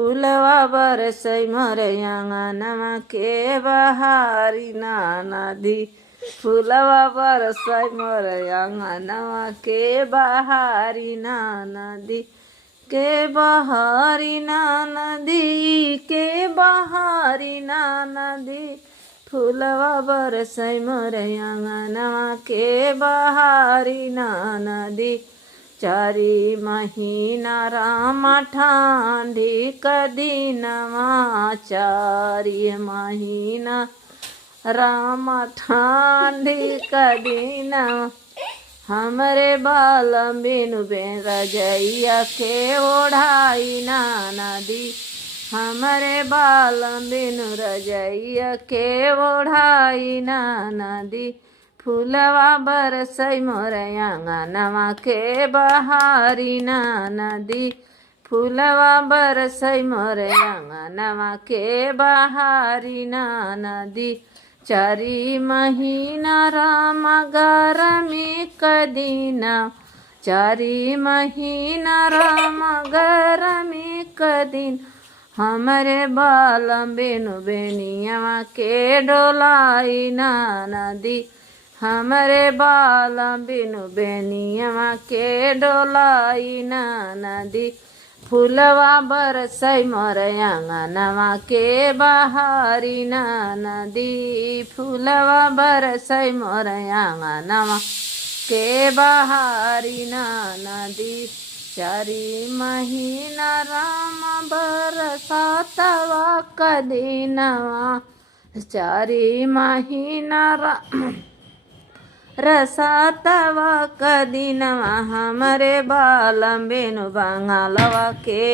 फूलवा बरसै मोरे आंगनमा के बहारी ना नदी। फूलवा बरसै मोरे आंगनमा के बहारी ना नदी। के बहारी ना नदी के बहारी ना नदी। फूलवा बरसै मोरे आंगनमा के बहारी ना नदी। चारी महीना रामा ठांडी कदीनमा। चारी महीना रामा ठांडी कदीनमा। हमरे बाल बिनु बेन रजैया के ओढ़ाई ना नदी। हमरे बाल बिनु रजैया के ओढ़ाई ना नदी। फूलवा बरसै मोरे आंगनमा के बहारी ना नदी। फूलवा बरसै मोरे आंगनमा के बहारी ना नदी। चारी महीना रामा गरमी कदीना। चारी महीना रामा गरमी कदीन। हमरे बाल बिनु बेनिया के डोलाई ना नदी। हमरे बाल बिनु बेनिया के डोलाई ना नदी। फूलवा बरसै मोरे आंगनमा के बहारी ना नदी। फूलवा बरसै मोरे आंगनमा के बहारी ना नदी। चारी महीना राम बरसातवा कदीनवा। चारी महीना रसातवा कदीनवा। हमरे बाल बिनु बंगालवा के